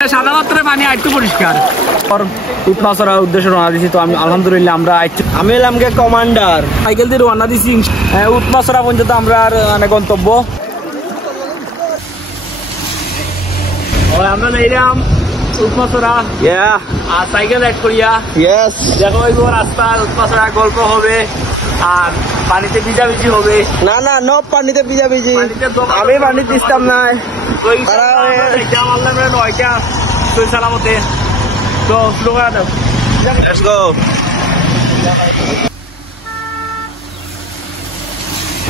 সাদা পাত্রে পানি একটু পরিষ্কার উৎমাছড়ার উদ্দেশ্যে রওনা দিছি। তো আমি আলহামদুলিল্লাহ আমরা আমি এলাম গে কমান্ডার সাইকেল দিয়ে রওনা দিছি উৎমাছড়া পর্যন্ত আমরা মানে গন্তব্য আমরা যাইলাম উৎমাছড়া আর সাইকেল এক করিয়া দেখো রাস্তা উৎমাছড়া গল্প হবে আর পানিতে ভিজাভিজি হবে। না না ন পানিতে ভিজাভিজি আমি পানিতে দিতাম না সালামতে তো শুরু করা দাও।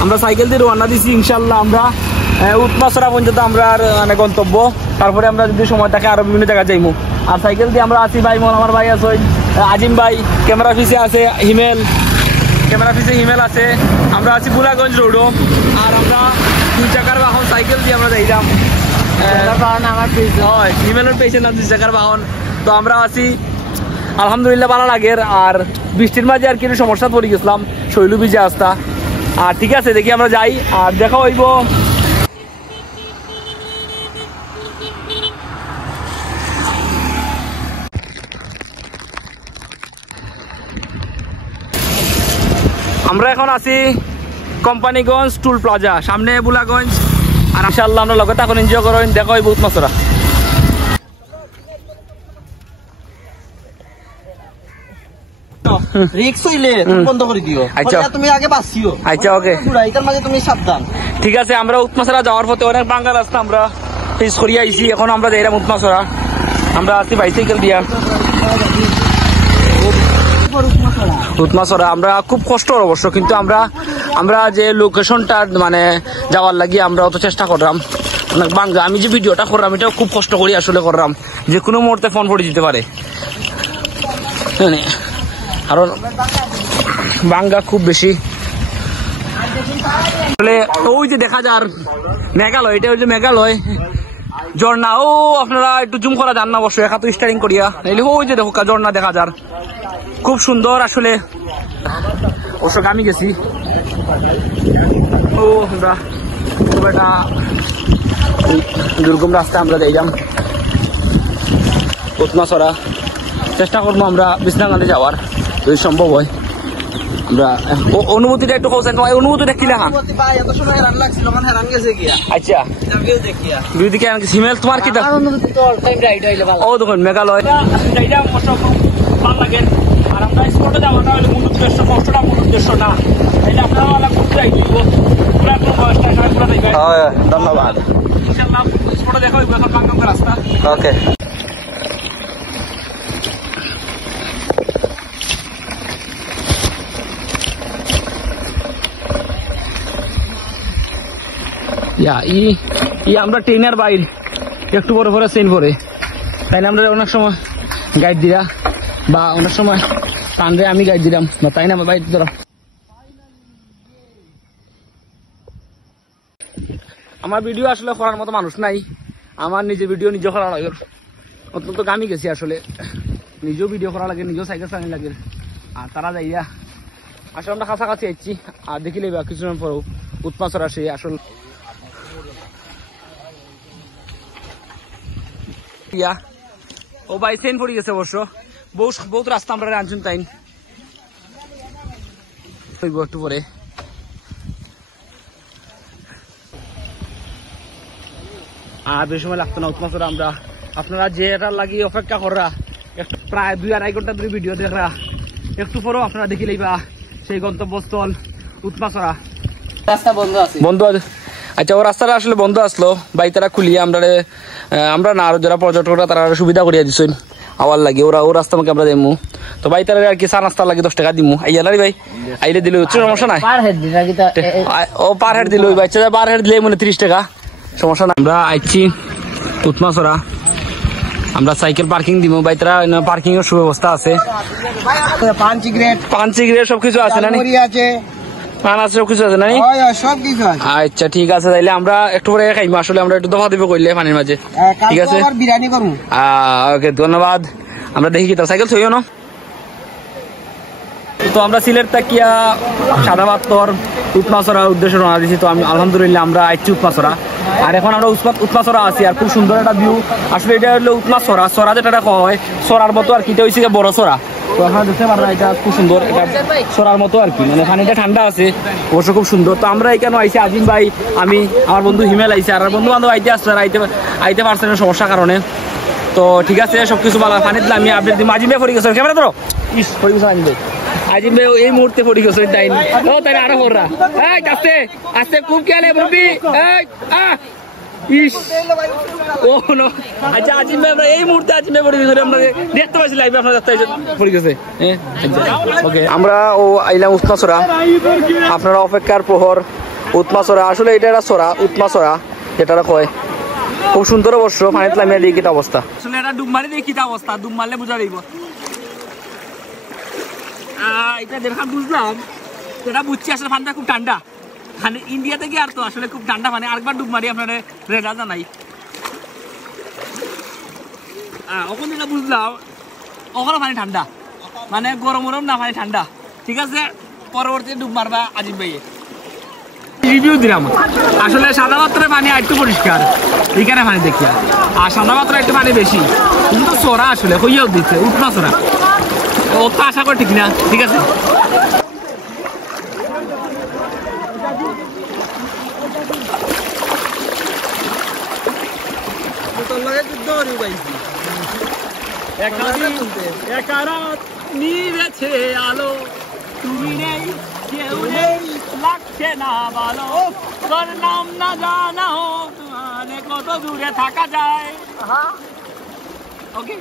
আমরা সাইকেল দিয়ে রওনা দিছি ইনশাল্লাহ আমরা উৎমাছড়া পর্যন্ত আমরা মানে গন্তব্য। তারপরে আমরা যদি সময় থাকে আরো বিভিন্ন জায়গায় যাইমু। আর সাইকেল দিয়ে আমরা আছি ভাই আমার ভাই আছে আজিম ভাই, ক্যামেরা পিছে আছে হিমেল, ক্যামেরা পিছে হিমেল আছে, আমরা আছি বুলাগঞ্জ রোডও। আর আমরা 2 চাকার বাহন সাইকেল দিয়ে আমরা যাইলাম হিমেলের পেয়েছে না 2 চাকার বাহন। তো আমরা আছি আলহামদুলিল্লাহ ভালো লাগে। আর বৃষ্টির মাঝে আর কিছু সমস্যা পড়ে গেছিলাম শৈলু ভিজে আসতা। আর ঠিক আছে দেখি আমরা যাই আর দেখা হইব। আমরা এখন আছি কোম্পানিগঞ্জ টুল প্লাজা, সামনে বুলাগঞ্জ। আর ইনশাআল্লাহ আমরা লগে তখন এনজয় করেন, দেখা হইব উৎমাছড়া। রিক্স হইলে তুমি বন্ধ করে দিও। আচ্ছা তুমি আগে বাসিও। আচ্ছা ওকে এটার মাঝে তুমি সাবধান। ঠিক আছে আমরা উৎমাছড়া যাওয়ার পথে অনেক বাঙ্গা রাস্তা আমরা ফেস করিয়া আইছি। এখন আমরা যাইলাম উৎমাছড়া। আমরা আছি বাইসাইকেল দিয়া উৎমাছড়া। আমরা খুব কষ্ট অবশ্য, কিন্তু আমরা যে লোকেশনটা মানে যাওয়ার লাগি আমরা অত চেষ্টা করলাম অনেক বাঙ্গা। আমি যে ভিডিওটা করলাম এটা খুব কষ্ট করি আসলে করলাম, যে কোনো মুহূর্তে ফোন পড়ে যেতে পারে কারণ বাঙ্গা খুব বেশি। ওই যে দেখা যার মেঘালয়, এটা ওই যে মেঘালয় ঝর্ণা। ও আপনারা একটু জুম করা যান না অবশ্যই, একা তো স্টারিং করিয়া নাইলে ওই যে দেখো ঝর্ণা দেখা যার, খুব সুন্দর আসলে। অবশ্য আমি গেছি ও আমরা খুব একটা দুর্গম রাস্তা আমরা যাইলাম উৎমাছড়া। চেষ্টা করবো আমরা বিছনাগান্ধী যাওয়ার যদি সম্ভব হয়। আমরা অনুভূতিটা একটু কৌশল অনুভূতিটা কি লেখা। আচ্ছা হিমেল তোমার কি ও দেখুন মেঘালয় ভালো লাগে। আর আমরা স্পটে যাওয়াটা হলে মূল উদ্দেশ্য, কষ্টটা মূল উদ্দেশ্য না। তাইলে আপনারা ঘুরতে যাইতে ধন্যবাদ। ইনশাআল্লাহ স্পটে দেখা হইব। এখন বাংলা রাস্তা ওকে। আমরা ট্রেনের বাইর একটু পরে পরে চেন পরে, তাইলে আমরা অনেক সময় গাইড দিরা বা অনেক সময় টানরে আমি গাইড দিলাম না, তাই না আমার বাইর ধরো। আমার ভিডিও আসলে করার মতো মানুষ নাই, আমার নিজের ভিডিও নিজে করা লাগে। অত্যন্ত গামি গেছি আসলে, নিজেও ভিডিও করা লাগে, নিজেও সাইকেল চালানি লাগে। আর তারা যাইয়া আসলে আমরা কাছাকাছি আসছি। আর দেখিলে কিছুদিন পরেও উৎমাছড়া সেই আসল ও ভাই চেন পড়ে গেছে অবশ্য। বহুত রাস্তা আমরা আনছুন তাই একটু পরে। আর বেশি সময় লাগতো না উৎমাছড়া। আমরা আপনারা যে এটা লাগিয়ে অপেক্ষা করা একটু প্রায় 2-2.5 ঘন্টা ধরে ভিডিও দেখা, একটু পরেও আপনারা দেখি লইবা সেই গন্তব্যস্থল উৎমাছড়া। রাস্তা বন্ধ আছে বন্ধ আছে। আচ্ছা ও রাস্তাটা আসলে বন্ধ আসলো, ভাই তারা খুলিয়ে আমরা না আরো যারা পর্যটকরা তারা সুবিধা করিয়া দিচ্ছেন আওয়ার লাগে। ওরা ও রাস্তা আমাকে আমরা দেবো। তো ভাই তারা আর কি চা নাস্তা লাগে 10 টাকা দিমু। আইয়ালারি ভাই আইলে দিলে সমস্যা নাই। ও পার হেড দিল বাচ্চা পার হেড দিলে মানে 30 টাকা, সমস্যা নাই। আমরা আইছি উৎমাছড়া। আমরা সাইকেল পার্কিং দিব, ভাই তারা পার্কিং এর সুব্যবস্থা আছে, পান সিগারেট সবকিছু আছে না পান আছে সবকিছু আছে না। আচ্ছা ঠিক আছে, তাইলে আমরা একটু পরে খাইবো। আসলে আমরা একটু দফা দিব করলে পানির মাঝে। ঠিক আছে ওকে ধন্যবাদ। আমরা দেখি কি তার সাইকেল থইও না। তো আমরা সিলেট তাকিয়া সাদা পাথর উৎমাছড়ার উদ্দেশ্যে রওনা দিয়েছি। তো আমি আলহামদুলিল্লাহ আমরা আইছি উৎমাছড়া। আর এখন আমরা উৎমাছড়া আছি আর খুব সুন্দর একটা ভিউ। আসলে এটা হলো উৎমাছড়া, ছড়া যেটা হয় ছড়ার মতো আর কি, এটা হচ্ছে বড় ছড়া। তো আপনারা দেখতে পারেন এটা খুব সুন্দর, এটা ছড়ার মতো আর কি, মানে পানিটা ঠান্ডা আছে, অবশ্য খুব সুন্দর। তো আমরা এখানে আইছি, আজিম ভাই, আমি, আমার বন্ধু হিমেল আইছে, আর বন্ধু বান্ধব আইতে আসছে, আর আইতে পারছে না সমস্যার কারণে। তো ঠিক আছে, সবকিছু ভালো পানি দিলে আমি আপডেট দিব। আজিম ভাই পড়ে গেছে, ক্যামেরা ধরো, ইস পড়ে গেছে আজিম ভাই। আজিম ভাই এই মুহূর্তে পড়ে গেছে, তাই ও তাই আরো পড়রা, এই আস্তে আস্তে খুব খেয়ালে মুরব্বি, এই ইস ও নো। আচ্ছা আজিম ভাই, আমরা এই মুহূর্তে আজিম ভাই পড়ে গেছে, আমরা দেখতে পাইছি লাইভে, আপনারা দেখতে পড়ে গেছে। ওকে, আমরা ও আইলাম উৎমাছড়া, আপনারা অপেক্ষার প্রহর। উৎমাছড়া আসলে এটা একটা ছড়া, উৎমাছড়া যেটা কয়, খুব সুন্দর অবশ্য। পানিতে নামিয়ে দিয়ে কিটা অবস্থা, আসলে এটা ডুব মারি দিয়ে কিটা অবস্থা, ডুব মারলে বোঝা যাইব। এটা দেখা বুঝলাম, এটা বুঝছি আসলে পানিটা খুব ঠান্ডা, মানে ইন্ডিয়া থেকে আর তো আসলে খুব ঠান্ডা পানি। আরেকবার ডুব মারি আপনার রেডা জানাই। ওখানে যেটা বুঝলাম, ওখানে পানি ঠান্ডা, মানে গরম গরম না, পানি ঠান্ডা। ঠিক আছে, পরবর্তী ডুব মারবা আজিম ভাইয়ে রিভিউ দিলাম। আসলে সাদা পাত্রের পানি একটু পরিষ্কার, এইখানে পানি দেখিয়া, আর সাদা পাত্র একটু পানি বেশি, কিন্তু চড়া আসলে হইয়াও দিচ্ছে উঠনা চড়া, ও তো আশা করি ঠিক না। ঠিক আছে, নিবেছে আলো, তুমি নেই কেউ নেই, লাগছে না ভালো, তোর নাম না জানা হোক, মানে কত দূরে থাকা যায়। ওকে,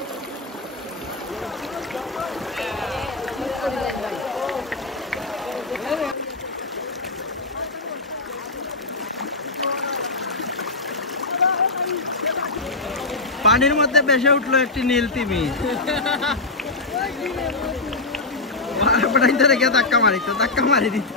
পানির মধ্যে ভেসে উঠলো একটি নীল তিমি, ধাক্কা মারি দিত।